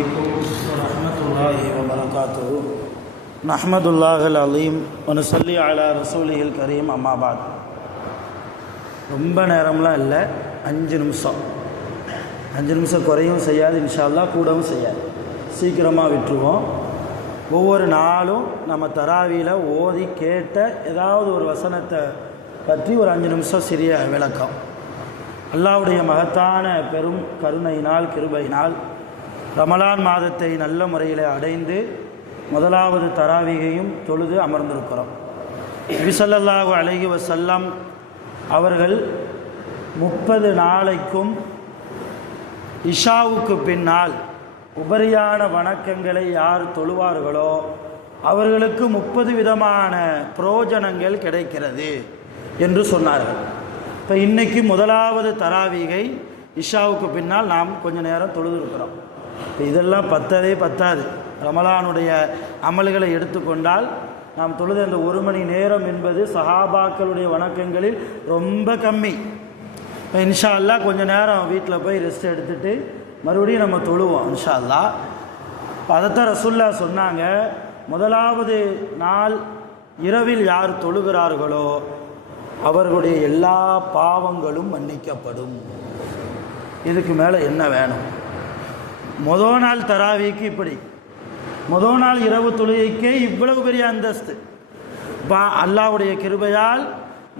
عليكم ورحمة الله وبركاته نحمد الله العظيم ونصلي على رسوله الكريم أما بعد. ரொம்ப நேரம்லாம் இல்லை, 5 நிமிஷம் குறையும் செய்யாது, இன்ஷா அல்லாஹ் கூடவும் செய்யாது, சீக்கிரமாக விட்டுருவோம். ஒவ்வொரு நாளும் நம்ம தராவியில் ஓதி கேட்ட ஏதாவது ஒரு வசனத்தை பற்றி ஒரு 5 நிமிஷம் சிறிய விளக்கம். அல்லாஹ்வுடைய மகத்தான பெரும் கருணையினால் கிருபையினால் ரமலான் மாதத்தை நல்ல முறையில் அடைந்து முதலாவது தராவிகையும் தொழுது அமர்ந்திருக்கிறோம். நபி ஸல்லல்லாஹு அலைஹி வஸல்லம் அவர்கள் 30 நாளைக்கும் இஷாவுக்கு பின்னால் உபரியான வணக்கங்களை யார் தொழுவார்களோ அவர்களுக்கு 30 விதமான பிரயோஜனங்கள் கிடைக்கிறது என்று சொன்னார்கள். இப்போ இன்றைக்கி முதலாவது தராவிகை இஷாவுக்கு பின்னால் நாம் கொஞ்சம் நேரம் தொழுதுருக்கிறோம். இப்போ இதெல்லாம் பத்தாது. ரமலானுடைய அமல்களை எடுத்துக்கொண்டால் நாம் தொழுத அந்த 1 மணி நேரம் என்பது சஹாபாக்களுடைய வணக்கங்களில் ரொம்ப கம்மி. இப்போ இன்ஷா அல்லாஹ் கொஞ்சம் நேரம் வீட்டில் போய் ரெஸ்ட் எடுத்துகிட்டு மறுபடியும் நம்ம தொழுவோம் இன்ஷா அல்லாஹ். இப்போ அதைத்தான் ரசூலுல்லாஹ் சொன்னாங்க, முதலாவது நாள் இரவில் யார் தொழுகிறார்களோ அவர்களுடைய எல்லா பாவங்களும் மன்னிக்கப்படும். இதுக்கு மேலே என்ன வேணும்? முதல் நாள் தராவிக்கு இப்படி, முதல் நாள் இரவு தொழுகைக்கே இவ்வளவு பெரிய அந்தஸ்து. அல்லாஹ்வுடைய கிருபையால்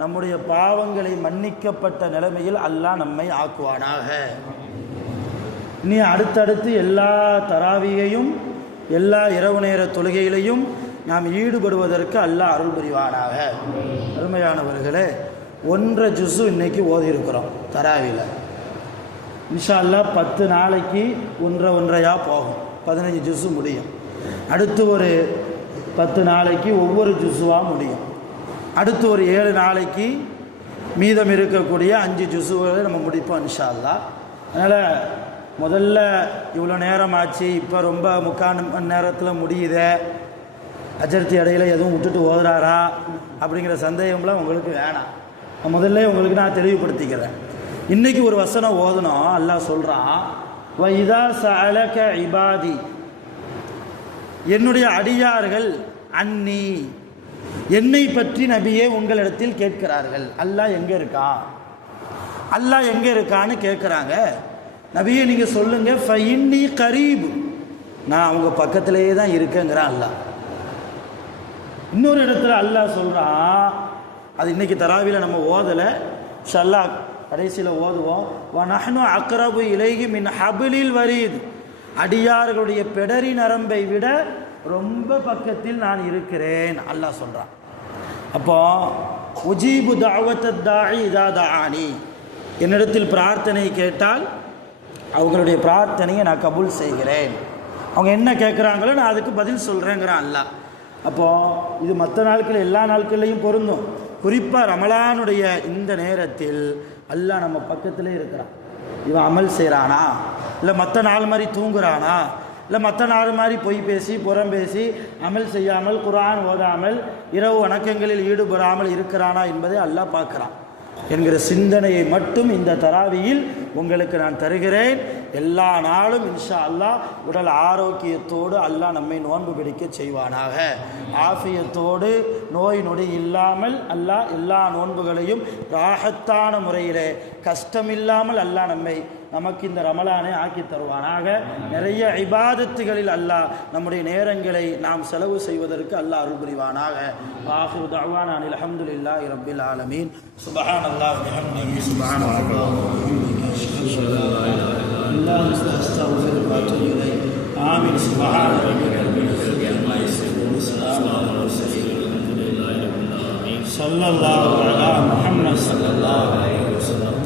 நம்முடைய பாவங்களை மன்னிக்கப்பட்ட நிலைமையில் அல்லாஹ் நம்மை ஆக்குவானாக. இனி அடுத்தடுத்து எல்லா தராவியையும் எல்லா இரவு நேர தொழுகையிலையும் நாம் ஈடுபடுவதற்கு அல்லாஹ் அருள் புரிவானாக. அருமையானவர்களே, 1.5 ஜுஸு இன்னைக்கு ஓதி இருக்கிறோம் தராவியில். இன்ஷா அல்லாஹ் 10 நாளைக்கு 1.5 போகும், 15 ஜுஸு முடியும். அடுத்து ஒரு 10 நாளைக்கு ஒவ்வொரு ஜுஸுவாக முடியும். அடுத்து ஒரு 7 நாளைக்கு மீதம் இருக்கக்கூடிய 5 ஜுஸுகளை நம்ம முடிப்போம் இன்ஷா அல்லாஹ். அதனால் முதல்ல இவ்வளோ நேரம் ஆச்சு, இப்போ ரொம்ப 3/4 மணி நேரத்தில் முடியுதே, அஜர்த்தி இடையில எதுவும் விட்டுட்டு ஓதுறாரா அப்படிங்கிற சந்தேகம்லாம் உங்களுக்கு வேணாம். முதல்ல உங்களுக்கு நான் தெளிவுபடுத்திக்கிறேன். இன்றைக்கி ஒரு வசனம் ஓதணும். அல்லாஹ் சொல்கிறான், வைதா சஅலக இபாதி, என்னுடைய அடியார்கள் அன்னி, என்னை பற்றி நபியே உங்களிடத்தில் கேட்கிறார்கள். அல்லாஹ் எங்கே இருக்கான், அல்லாஹ் எங்கே இருக்கான்னு கேட்குறாங்க. நபியே நீங்கள் சொல்லுங்கள், ஃபஇன்னி கரீப், நான் அவங்க பக்கத்திலேயே தான் இருக்கேங்கிறான் அல்லாஹ். இன்னொரு இடத்துல அல்லாஹ் சொல்கிறான், அது இன்றைக்கி தராவியில் நம்ம ஓதலை, ஷல்லா கடைசியில் ஓதுவோம். வநஹ்னு அக்ரபு இலைஹி மின் ஹபிலில் வரீத், அடியார்களுடைய பெடரி நரம்பை விட ரொம்ப பக்கத்தில் நான் இருக்கிறேன் அல்லாஹ் சொல்கிறான். அப்போ உஜீபு தஅவத்தத் தாஇ இதா தஆனி, என்னிடத்தில் பிரார்த்தனை கேட்டால் அவங்களுடைய பிரார்த்தனையை நான் கபூல் செய்கிறேன். அவங்க என்ன கேட்குறாங்களோ நான் அதுக்கு பதில் சொல்கிறேங்கிறான் அல்லாஹ். அப்போது இது மற்ற நாட்கள் எல்லா நாட்கள்லையும் பொருந்தும். குறிப்பாக ரமலானுடைய இந்த நேரத்தில் அல்லாஹ் நம்ம பக்கத்திலே இருக்கிறான். இவன் அமல் செய்கிறானா, இல்லை மற்ற நாள் மாதிரி தூங்குறானா, இல்லை மற்ற நாள் மாதிரி பொய் பேசி புறம் பேசி அமல் செய்யாமல் குர்ஆன் ஓதாமல் இரவு வணக்கங்களில் ஈடுபடாமல் இருக்கிறானா என்பதை அல்லாஹ் பார்க்குறான் என்கிற சிந்தனையை மட்டும் இந்த தராவியில் உங்களுக்கு நான் தருகிறேன். எல்லா நாளும் இன்ஷா அல்லாஹ் உடல் ஆரோக்கியத்தோடு அல்லாஹ் நம்மை நோன்பு பிடிக்க செய்வானாக. ஆஃபியத்தோடு நோய் நொடி இல்லாமல் அல்லாஹ் எல்லா நோன்புகளையும் ராஹத்தான முறையிலே கஷ்டமில்லாமல் அல்லாஹ் நமக்கு இந்த ரமலானை ஆக்கி தருவானாக. நிறைய இபாதத்துகளில் அல்லாஹ் நம்முடைய நேரங்களை நாம் செலவு செய்வதற்கு அல்லாஹ் அருள் புரிவானாக. ஆஹிரு தஅவானா அனில் ஹம்துலில்லாஹி ரப்பில் ஆலமீன். சுப்ஹானல்லாஹி வ பிஹம்திஹி சுப்ஹானல்லாஹி வ பிஹம்திஹி அஸ்தக்ஃபிருல்லாஹ வ அத்தூபு இலைஹ். ஆமீன். சுப்ஹான ரப்பிக ரப்பில் இஸ்ஸத்தி அம்மா யசிஃபூன் வ ஸலாமுன் அலல் முர்ஸலீன் வல்ஹம்துலில்லாஹி ரப்பில் ஆலமீன். ஸல்லல்லாஹு அலா முஹம்மத் ஸல்லல்லாஹு அலைஹி வஸல்லம்.